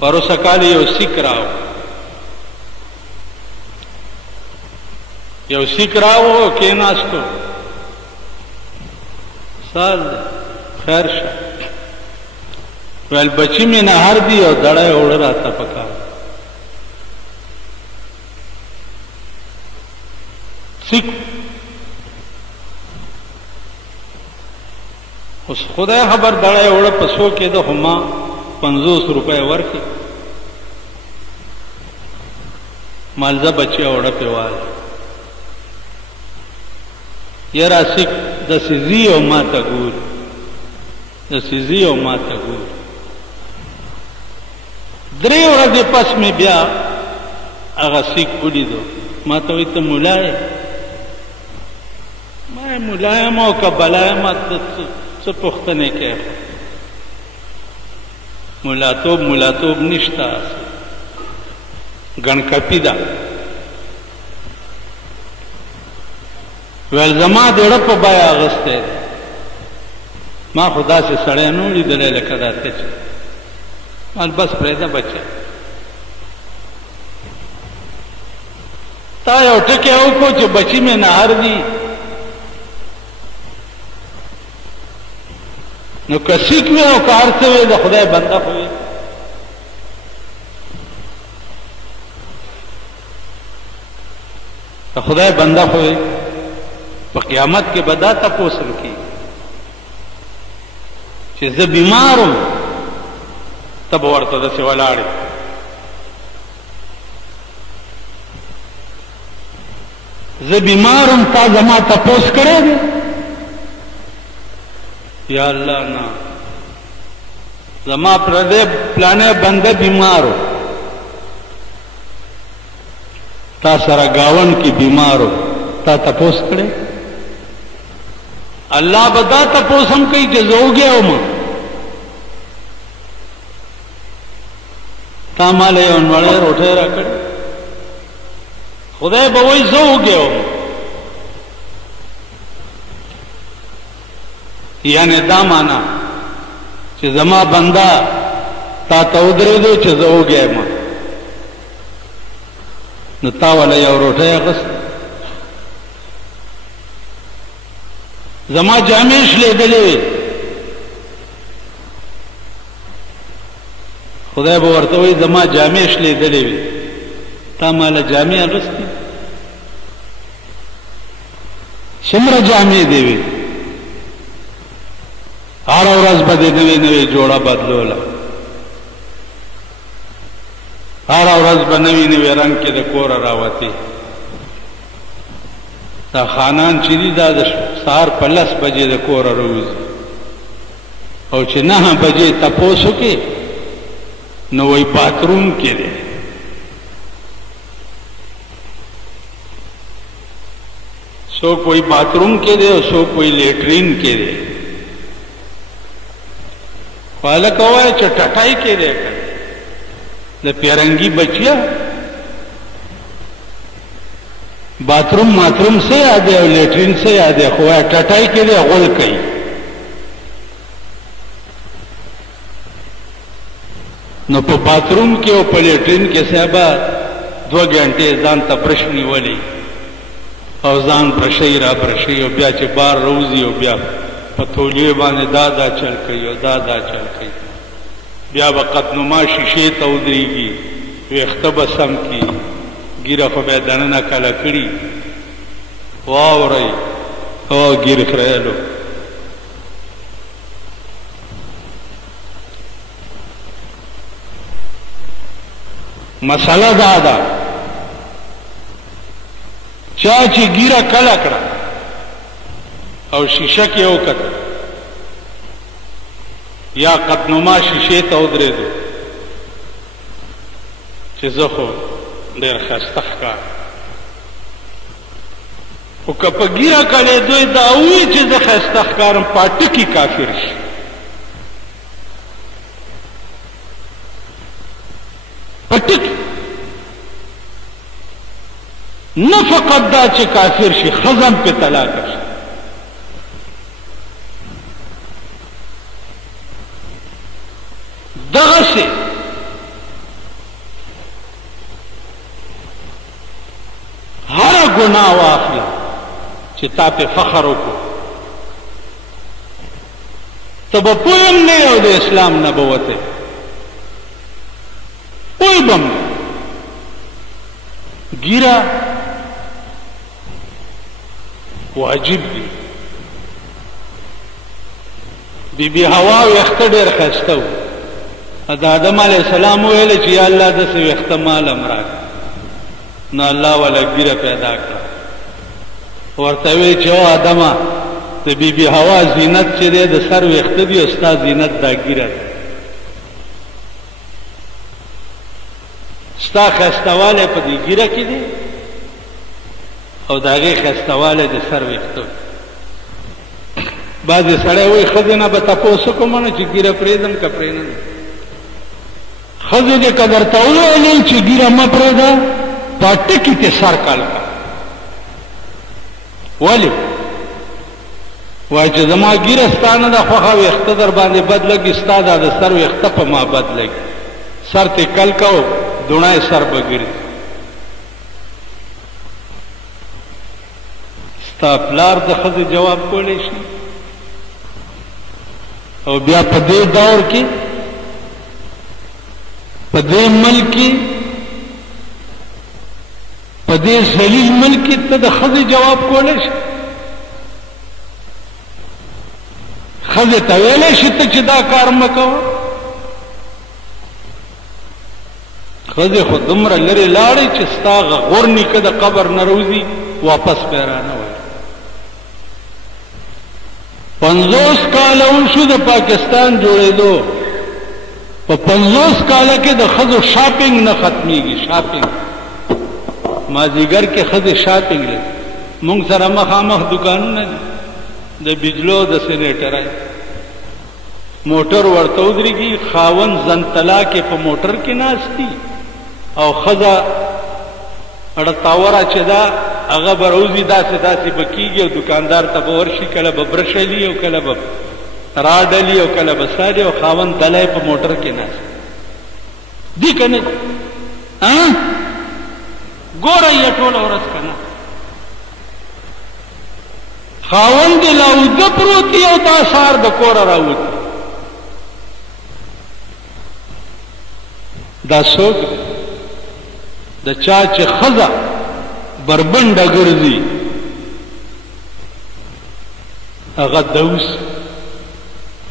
پروسه کال یو سیک راو، یو سیک راو کېناستو، سال خیر شه ویل بچی مې نهر دی او دړی اوړه راته پکار. سیک اوس خدای خبر دړی اوړه په څو کېده، خو ما 50 روپۍ ورکړي، مالزه بچی اوړه پې والی. یاره سیک داسې ځي او ما ته ګوري، داسې ځي او ما ته ګوري. 3 ورځې پس مې بیا هغه سیک ولیدو، ما ته وایي ته ملا یې؟ ما یې ملا یم او که بلا یم، څه پوښتنې کوې؟ ملاتوب نشته، ګڼکپي ده. ویل زما د اړه په بیه اغستی دی، ما خو داسې سړی نه و لیدلی لکه دا ته چې مال بس پرېږده بچه. تا یو ټکی وکړو چې بچی مې نهر دي، نو که سیک وي او که هر څه وي د خدای بنده خو وي. د خدای بنده خو وي، په قیامت کې به دا تپوس وکړي چې زه بیمارم، ته به ورته داسې ولاړې. زه بیمارم، تا زما تپوس کړی دی؟ یا الله نه، زما پردی پلانې بنده بیمارو، تا سره گاون کې بیمارو، تا تپوس کړی؟ الله به دا تپوس هم کوي چې زه وږی وم، تا ماله یو نوړی روټۍ راکړې؟ خدای به وایي زه وږی وم. یعنی دا معنا چې زما بنده تا ته ودرېدو چې زه وږی یم، نو تا وله یو روټۍ اخیست، زما جامې شلېدلې وې، خدای به ورته وایي زما جامې شلېدلې وې، تا ماله جامې اخیستې؟ څومره جامې دې وې؟ هر ورځ به دې نوې نوې جوړه بدلوله، هر ورځ به نوې نوې رنګ کې د کوره راوتې. دا خانان چې دي دا د سهار په 10 بجې د کوره راوځي، او چې 9 بجې تپوس وکړي نو وایي باتروم کې دی. څوک وایي باتروم کې دی او څوک وایي لیټرین کې دی. خو هلکه وایي چې ټټای کې دی، د پیرنګي بچیا باتروم ماتروم سے یاد ہے اور لیٹرین سے یاد ہے، خواہ ٹٹائی کے لئے غل کئی. نو پا باتروم کے او پا لیٹرین کے صحبہ 2 گھنٹے ځان ته برش نیولی او ځان برشی را برشی او بیا چې بار روزی او بیا په تولیه باندې دا چل کئی او دا چل کئی، بیا با قد نما شیشے تا ادریگی، ویخته به سم کی، ګیره خو به دننه کله کړي، واورئ او ګیر خریلو. مسله دا ده چا چې ګیره کله کړه او شیشه کې وکړه یا قدنما شیشې ته ودرېدو چې زه خو ډېر ښایسته ښکار، خو که په ګیره کړې دوی دا ووایي چې زه ښایسته ښکارم، په ټکي کافر شي. په ټکي نه فقط دا چې کافر شي، ښځه پې طلاقه شي. دغسې ګناه واخله چې تا په فخر وکړو ته به پوه هم نه او د اسلام نه به وتې پوه به هم ګیره واجب دی بی بی حوا ویخته ډېر ښایسته و د آدم علیه السلام وویل چې یا الله داسې ویښته مال هم راکړه نو الله والا ګیره پیدا کړه ورته وی چې او آدمه د بی بی حوا زینت چې دی د سر ویښته دي او ستا زینت دا ګیره ده ستا ښایستهوالی په دې ګیره کې دی او د هغې ښایستهوالی د سر ویښته بعضې سړی وایي ښځې نه به تپوس وکړم نه چې ګیره پرېږدم که پرېنږدم ښځې دې که درته وویلې چې ګیره مه پرېږده په ټکي کې سر کال کړه ولې وایي چې زما ګیره ستا نه ده خوښه ویښته در باندې بد لګي ستا دا د سر ویښته په ما بد لګي سر ته کل کو دونای سر به ګرځي ستا پلار د ښځې جواب کولی شي او بیا په دې دور کې په دې ملک کې په دې ذلیل ملک کې ته د ښځې جواب کولی شي ښځې ته ویلی شي ته چې دا کار مه کوه ښځې خو دومره لرې لاړې چې ستا غور نیکه د قبر نه روځي واپس پې رانه وایي 50 کاله وشو د پاکستان جوړېدو په 50 کاله کې د ښځو شاپینګ نه ختمیږي شاپینګ مازدیګر کې ښځې شاپینګ لري موږ سره مخامخ دکانونه دي د بجلو د سینیټرای موټر ورته ودرېږي خاوند زنتلا کې په موټر کې ناستي او ښځه اړتاوره چې دا هغه به روزي داسې داسې به کېږي او دکاندار ته به ورشي کله به برشلي او کله به راډلي او کله به ساډي او خاوند دلی په موټر کې ناست دي که نه ګوره یې ټوله ورځ که نه خاوند دې لا اوده پروت وي او دا سهار د کوره راوځي دا څوک د چا چې ښځه بربنډه ګرځي هغه دوس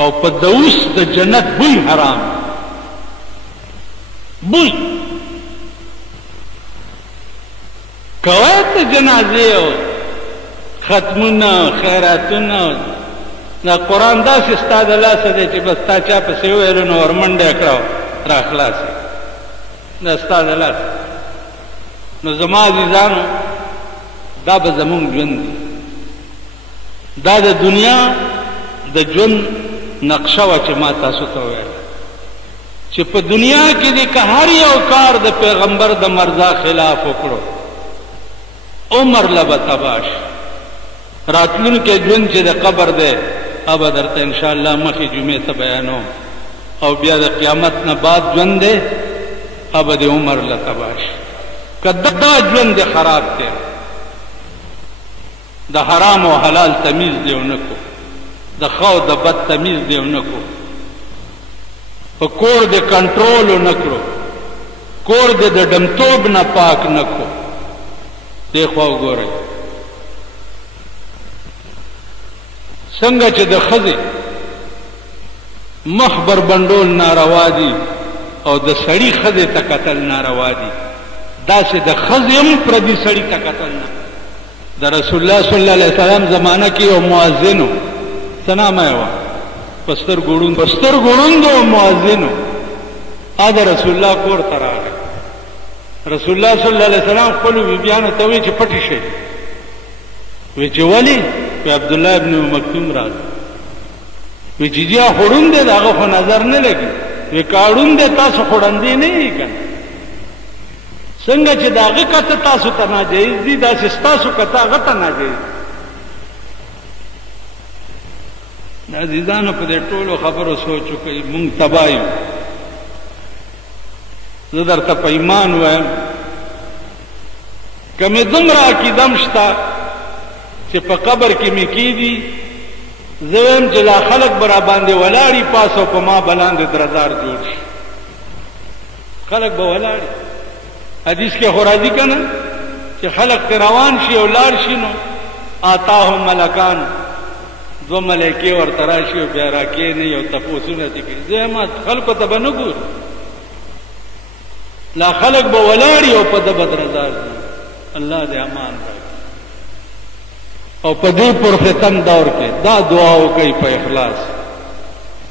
او په دوس د جنت بوی حرام بوی کوه ته جنازې او ختمونه خیراتونه دا قرآن داسې ستا د لاسه دی چې بس تا چا پسې وویلو نو ورمنډه کړه را خلاصې دا ستا د لاسه نو زما عزیزانو دا به زمونږ ژوند دی دا د دنیا د ژوند نقشه وه چې ما تاسو ته وویل چې په دنیا کې دی که هر یو کار د پیغمبر د مرضا خلاف وکړو عمر له به تباه شي راتلونکی ژوند چې د قبر دی هغه به درته انشاءالله مخې جمعې ته بیانوم او بیا د قیامت نه بعد ژوند دی هغه به د عمر له تباه شي که دا ژوند دی خراب دی د حرام او حلال تمیز دی ونه کو د ښه او د بد تمیز دی ونه کو په کور د کنټرول ونه کړو کور د ډمتوب نه پاک نه کو دی خوا وګورئ څنګه چې د ښځې مخ بربنډول ناروا دي او د سړي ښځې ته کتل ناروا دي داسې د ښځې هم پردي سړي ته کتل نه د رسول الله صلی الله علیه وسلم زمانه کې یو مؤذن و څه نامه یې وه په سترګو ړوند و مؤذن و هغه د رسول الله کور ته راغی رسول الله صلی الله علیه وسلم خپلو بیبیانو ته وایي چې پټې شئ وایي چې ولې وی عبدالله ابن مکتوم راغی وی چې جی خو ړوند دی د هغه خو نظر نه لګي وی که ړوند دی تاسو خو ړندې نه یې که څنګه چې د هغه کته تاسو ته ناجایز دي داسې ستاسو کته هغه ته ناجایز دي عزیزانو په دې ټولو خبرو سوچ وکړئ مونږ تباه یو زه درته په ایمان وایم که مې دومره عقیدم شته چې په قبر کې مې کېدي زه وایم چې لا خلک به راباندې ولاړي پاس او په ما بلاندې درزار جوړ شي خلک به ولاړي حدیث کې خو راځي که نه چې خلک ته روان شي او لاړ شي نو آتاهم ملکان دو ملایکې ورته راشي او بیا راکېنئ او تپوسونه دې کوي زه وایم خلکو ته به نه ګورو لا خلق به ولاړي او په ده به درزار دي الله دې امان راکړي او په دې پرفتن دور کې دا دعا وکړئ په اخلاص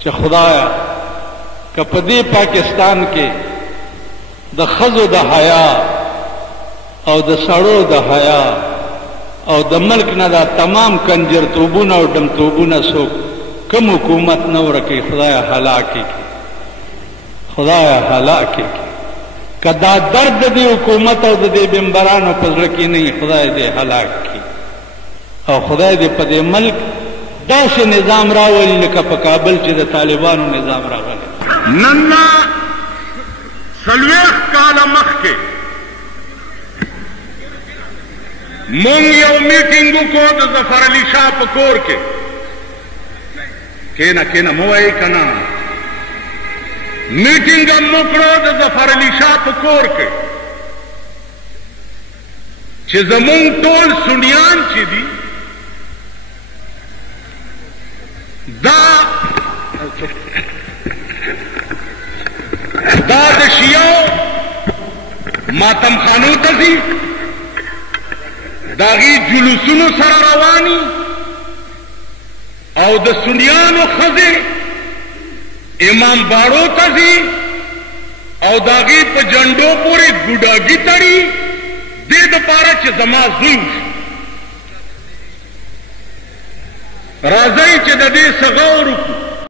چې خدایا که په دې پاکستان کې د ښځو د حیا او د سړو د حیا او د ملک نه دا تمام کنجرتوبونه او ډمتوبونه څوک کوم حکومت نه ورکوي خدایا هلاک یې کړي خدایا هلاک یې کړي که دا درد د دې حکومت او د دې ممبرانو په زړه کې نه خدای دې هلاک کړي او خدای دې په دې ملک داسې نظام راولي لکه په کابل چې د طالبانو نظام راغلی نن څلوېښت کاله مخکې مونږ یو میټینګ وکړو د ظفر علي شاه په کور کې کېنه کېنه مه وایئ که نه میټینګ هم وکړو د ظفر علي شاه په کور کې چې زمونږ ټول سنیان چې دي دا د شیعو ماتم خانو ته ځي د هغې جلوسونو سره رواني او د سنیانو ښځې امام باړو ته ځي او د هغې په جنډو پورې ګوډاګي تړي دې دپاره چې زما ظلم شي راځئ چې د دې څه غور وکړو